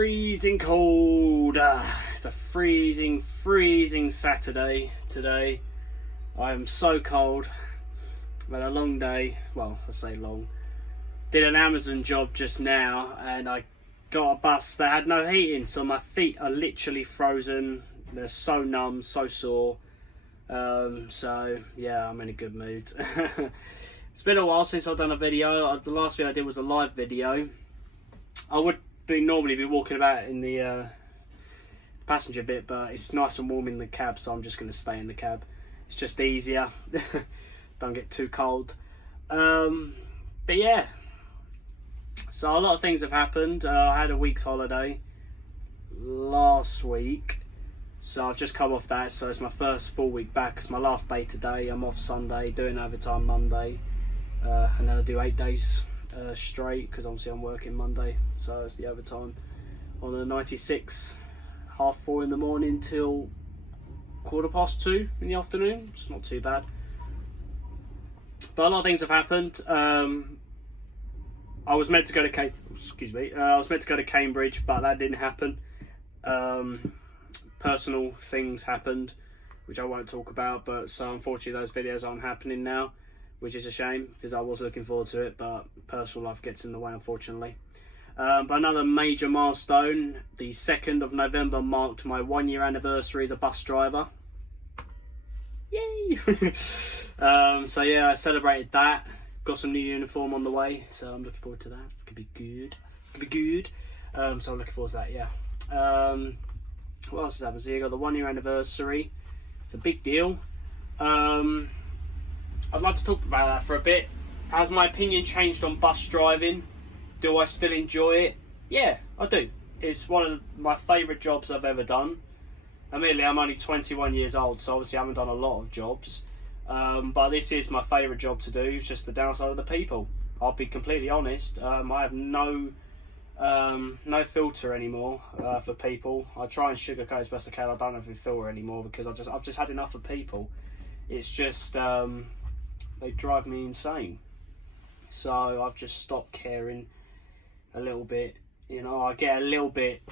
freezing cold. It's a freezing Saturday today. I am so cold. I've had a long day. Well, I say long. Did an Amazon job just now and I got a bus that had no heating, so my feet are literally frozen. They're so numb, so sore. So yeah, I'm in a good mood. It's been a while since I've done a video. The last video I did was a live video. I would normally be walking about in the passenger bit, but it's nice and warm in the cab, so I'm just going to stay in the cab. It's just easier. Don't get too cold. But yeah, so a lot of things have happened. I had a week's holiday last week, so I've just come off that, so it's my first full week back. It's my last day today. I'm off Sunday, doing overtime Monday, and then I do 8 days straight, because obviously I'm working Monday, so it's the overtime on the 96, 4:30 in the morning till 2:15 in the afternoon. It's not too bad, but a lot of things have happened. I was meant to go to I was meant to go to Cambridge, but that didn't happen. Personal things happened, which I won't talk about, but so unfortunately those videos aren't happening now, which is a shame, because I was looking forward to it, but personal life gets in the way, unfortunately. But another major milestone, the 2nd of November marked my 1-year anniversary as a bus driver. Yay! So yeah, I celebrated that. Got some new uniform on the way, so I'm looking forward to that. It's gonna be good. It's gonna be good. So I'm looking forward to that, yeah. What else has happened? So you got the 1-year anniversary. It's a big deal. I'd like to talk about that for a bit. Has my opinion changed on bus driving? Do I still enjoy it? Yeah, I do. It's one of my favourite jobs I've ever done. Admittedly, I'm only 21 years old, so obviously I haven't done a lot of jobs. But this is my favourite job to do. It's just the downside of the people. I'll be completely honest. I have no filter anymore for people. I try and sugarcoat as best I can. I don't have a filter anymore, because I've just had enough of people. It's just they drive me insane. So I've just stopped caring a little bit. You know, I get a little bit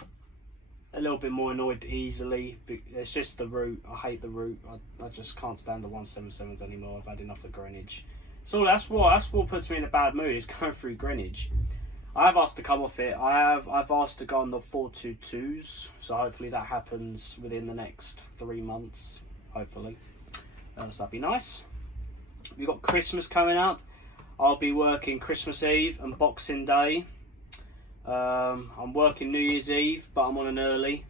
more annoyed easily. It's just the route. I hate the route. I just can't stand the 177s anymore. I've had enough of Greenwich. So that's what puts me in a bad mood, is going through Greenwich. I've asked to come off it. I've asked to go on the 422s. So hopefully that happens within the next 3 months. Hopefully, so that'd be nice. We've got Christmas coming up. I'll be working Christmas Eve and Boxing Day. I'm working New Year's Eve, but I'm on an early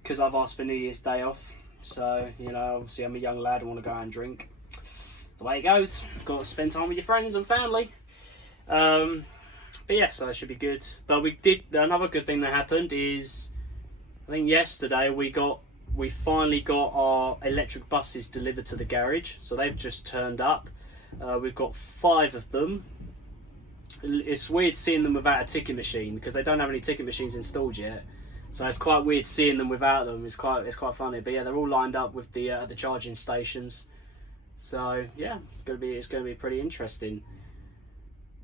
because I've asked for New Year's Day off. So, you know, obviously I'm a young lad, I want to go out and drink. The way it goes. Got to spend time with your friends and family. But yeah, so that should be good. But another good thing that happened is, I think yesterday we finally got our electric buses delivered to the garage. So they've just turned up. We've got 5 of them. It's weird seeing them without a ticket machine, because they don't have any ticket machines installed yet. So it's quite weird seeing them without them. It's quite funny. But yeah, they're all lined up with the charging stations. So yeah, it's gonna be pretty interesting.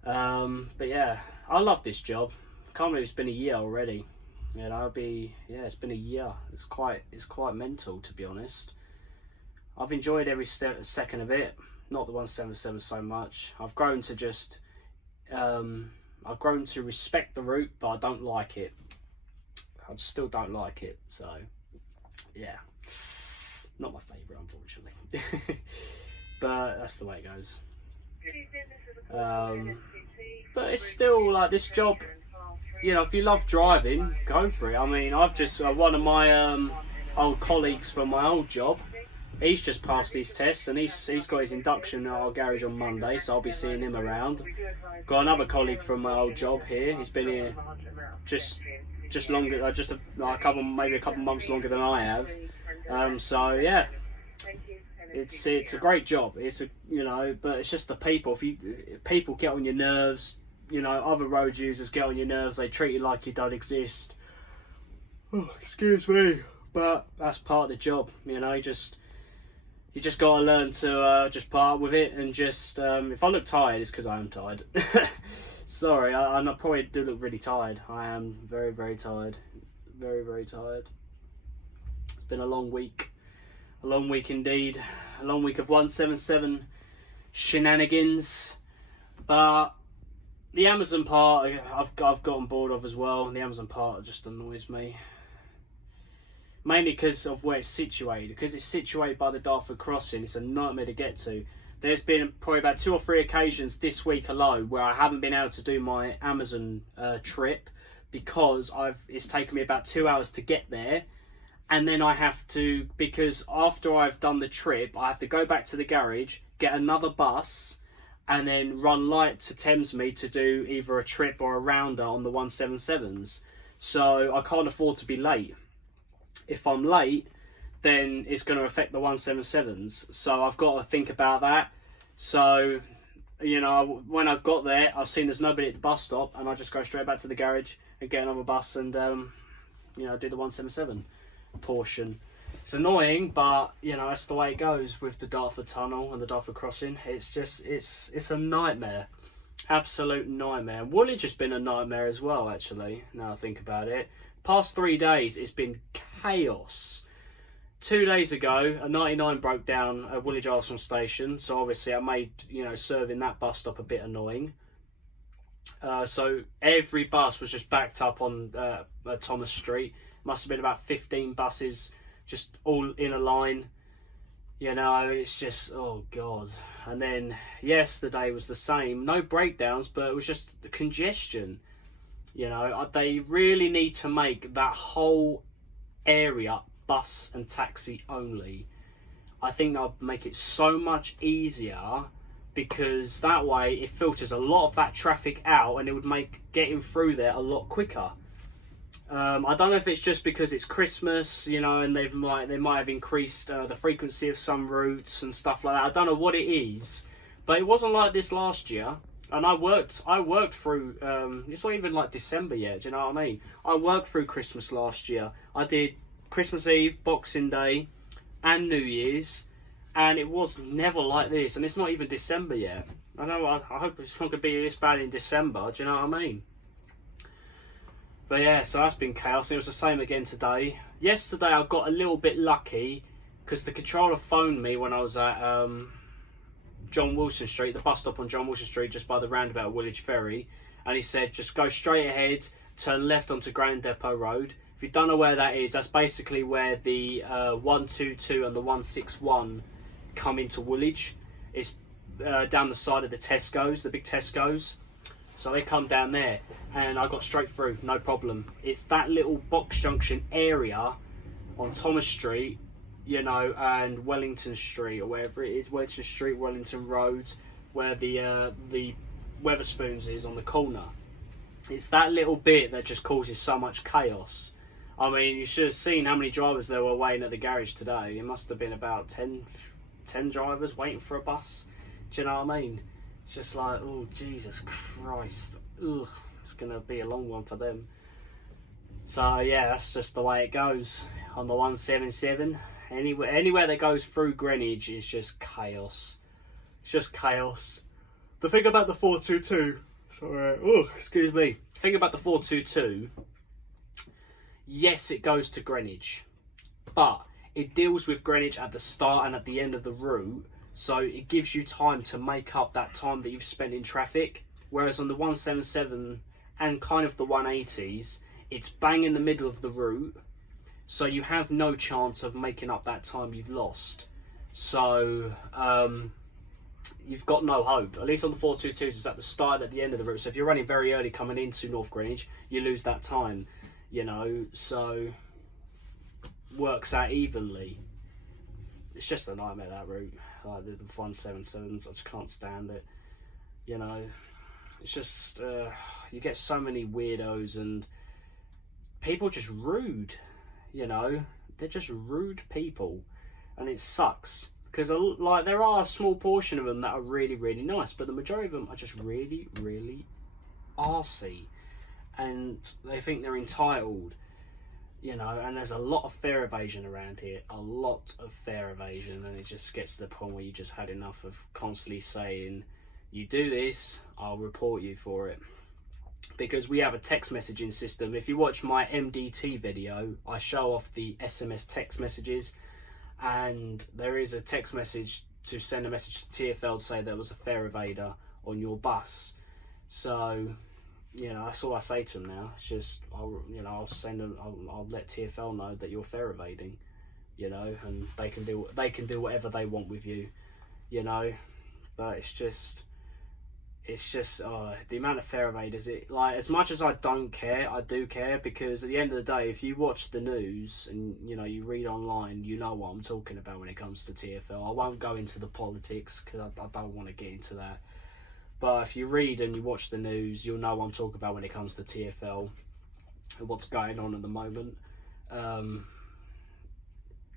But yeah, I love this job. I can't believe it's been a year already. You know, it's been a year. It's quite mental, to be honest. I've enjoyed every second of it. Not the 177 so much. I've grown to respect the route, but I don't like it. I still don't like it. So yeah, not my favourite, unfortunately. But that's the way it goes. But it's still like this job. You know, if you love driving, go for it. I mean, I've just one of my old colleagues from my old job. He's just passed his tests, and he's got his induction at our garage on Monday, so I'll be seeing him around. Got another colleague from my old job here. He's been here just longer, maybe a couple months longer than I have. So yeah, it's a great job. But it's just the people. If people get on your nerves, you know, other road users get on your nerves. They treat you like you don't exist. Oh, excuse me, but that's part of the job. You know, you just got to learn to just part with it, and just if I look tired, it's because I am tired. Sorry, I probably do look really tired. I am very, very tired. Very, very tired. It's been a long week. A long week indeed. A long week of 177 shenanigans. But the Amazon part, I've gotten bored of as well. And the Amazon part just annoys me. Mainly because of where it's situated. Because it's situated by the Dartford Crossing, it's a nightmare to get to. There's been probably about 2 or 3 occasions this week alone where I haven't been able to do my Amazon trip because it's taken me about 2 hours to get there. And then I have to, because after I've done the trip, I have to go back to the garage, get another bus, and then run light to Thamesmead to do either a trip or a rounder on the 177s. So I can't afford to be late. If I'm late, then it's going to affect the 177s. So I've got to think about that. So, you know, when I got there, I've seen there's nobody at the bus stop, and I just go straight back to the garage and get another bus and, you know, do the 177 portion. It's annoying, but, you know, that's the way it goes with the Dartford Tunnel and the Dartford Crossing. It's just, it's a nightmare. Absolute nightmare. Woolwich has been a nightmare as well, actually, now I think about it. Past 3 days, it's been chaos. 2 days ago, a 99 broke down at Woolwich Arsenal Station, so obviously I made, you know, serving that bus stop a bit annoying. So every bus was just backed up on Thomas Street. Must have been about 15 buses just all in a line. You know, it's just, oh God. And then yesterday was the same. No breakdowns, but it was just the congestion. You know, they really need to make that whole area bus and taxi only. I think they'll make it so much easier, because that way it filters a lot of that traffic out and it would make getting through there a lot quicker. I don't know if it's just because it's Christmas, you know, and they might have increased the frequency of some routes and stuff like that. I don't know what it is, but it wasn't like this last year. And I worked through, it's not even like December yet, do you know what I mean? I worked through Christmas last year. I did Christmas Eve, Boxing Day, and New Year's, and it was never like this, and it's not even December yet. I hope it's not going to be this bad in December, do you know what I mean? But yeah, so that's been chaos. It was the same again today. Yesterday I got a little bit lucky, because the controller phoned me when I was at John Wilson Street, the bus stop on John Wilson Street, just by the roundabout at Woolwich Ferry, and he said just go straight ahead, turn left onto Grand Depot Road. If you don't know where that is, that's basically where the 122 and the 161 come into Woolwich. It's down the side of the Tesco's, the big Tesco's. So they come down there, and I got straight through, no problem. It's that little box junction area on Thomas Street, you know, and Wellington Street, or wherever it is, Wellington Street, Wellington Road, where the Weatherspoons is on the corner. It's that little bit that just causes so much chaos. I mean, you should have seen how many drivers there were waiting at the garage today. It must have been about 10 drivers waiting for a bus. Do you know what I mean? It's just like, oh, Jesus Christ. Ugh, it's going to be a long one for them. So, yeah, that's just the way it goes on the 177. Anywhere that goes through Greenwich is just chaos. It's just chaos. The thing about the 422... Sorry. Oh, excuse me. The thing about the 422... Yes, it goes to Greenwich. But it deals with Greenwich at the start and at the end of the route. So it gives you time to make up that time that you've spent in traffic. Whereas on the 177 and kind of the 180s, it's bang in the middle of the route. So you have no chance of making up that time you've lost. So you've got no hope. At least on the 422s, it's at the start and at the end of the route. So if you're running very early coming into North Greenwich, you lose that time, you know. So works out evenly. It's just a nightmare, that route. Like the 177s, I just can't stand it. You know, it's just you get so many weirdos and people just rude. You know, they're just rude people, and it sucks because like there are a small portion of them that are really, really nice, but the majority of them are just really, really arsey, and they think they're entitled. You know, and there's a lot of fare evasion around here, a lot of fare evasion, and it just gets to the point where you just had enough of constantly saying, you do this, I'll report you for it. because we have a text messaging system. If you watch my MDT video, I show off the SMS text messages, and there is a text message to send a message to TfL to say there was a fare evader on your bus. So, you know, that's all I say to them now. It's just, I'll send them, I'll let TfL know that you're fare evading, you know, and they can do whatever they want with you, you know. But it's just the amount of fare evaders. It, like, as much as I don't care, I do care, because at the end of the day, if you watch the news and, you know, you read online, you know what I'm talking about when it comes to TfL. I won't go into the politics because I don't want to get into that. But if you read and you watch the news, you'll know what I'm talking about when it comes to TfL and what's going on at the moment.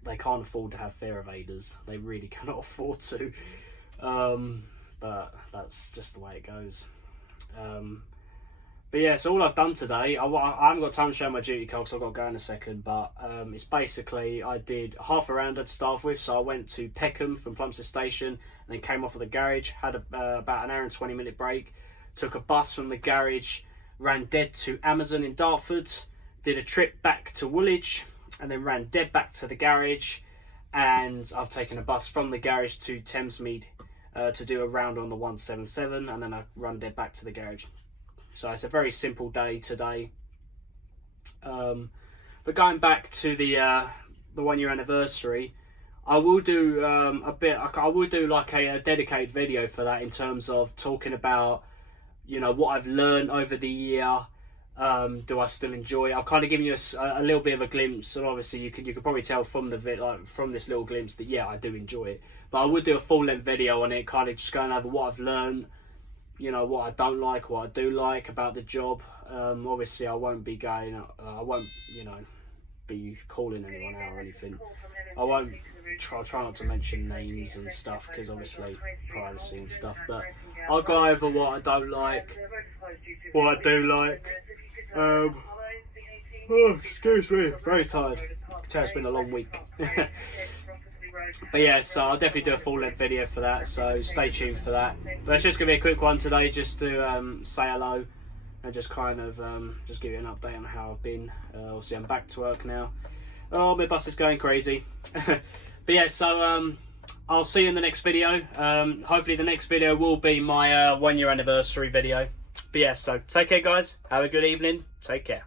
They can't afford to have fare evaders. They really cannot afford to. But that's just the way it goes. But yeah, so all I've done today, I haven't got time to show my duty card because I've got to go in a second, but it's basically, I did half a round to start with. So I went to Peckham from Plumstead Station and then came off of the garage, had about an hour and 20-minute break, took a bus from the garage, ran dead to Amazon in Dartford, did a trip back to Woolwich, and then ran dead back to the garage, and I've taken a bus from the garage to Thamesmead to do a round on the 177, and then I run dead back to the garage. So it's a very simple day today. But going back to the 1 year anniversary, I will do I will do like a dedicated video for that, in terms of talking about, you know, what I've learned over the year. Do I still enjoy it? I've kind of given you a little bit of a glimpse, and obviously you can probably tell from from this little glimpse that yeah, I do enjoy it. But I would do a full-length video on it, kind of just going over what I've learned, you know, what I don't like, what I do like about the job. Obviously I won't be going, I won't, you know, be calling anyone out or anything. I won't try not to mention names and stuff, because obviously privacy and stuff, but I'll go over what I don't like, what I do like. Oh, excuse me, very tired. I can tell it's been a long week. But yeah, so I'll definitely do a full length video for that, so stay tuned for that. But it's just going to be a quick one today, just to say hello and just kind of just give you an update on how I've been. Obviously I'm back to work now. Oh, my bus is going crazy. But yeah, so I'll see you in the next video. Hopefully the next video will be my 1 year anniversary video. But yeah, so take care guys, have a good evening, take care.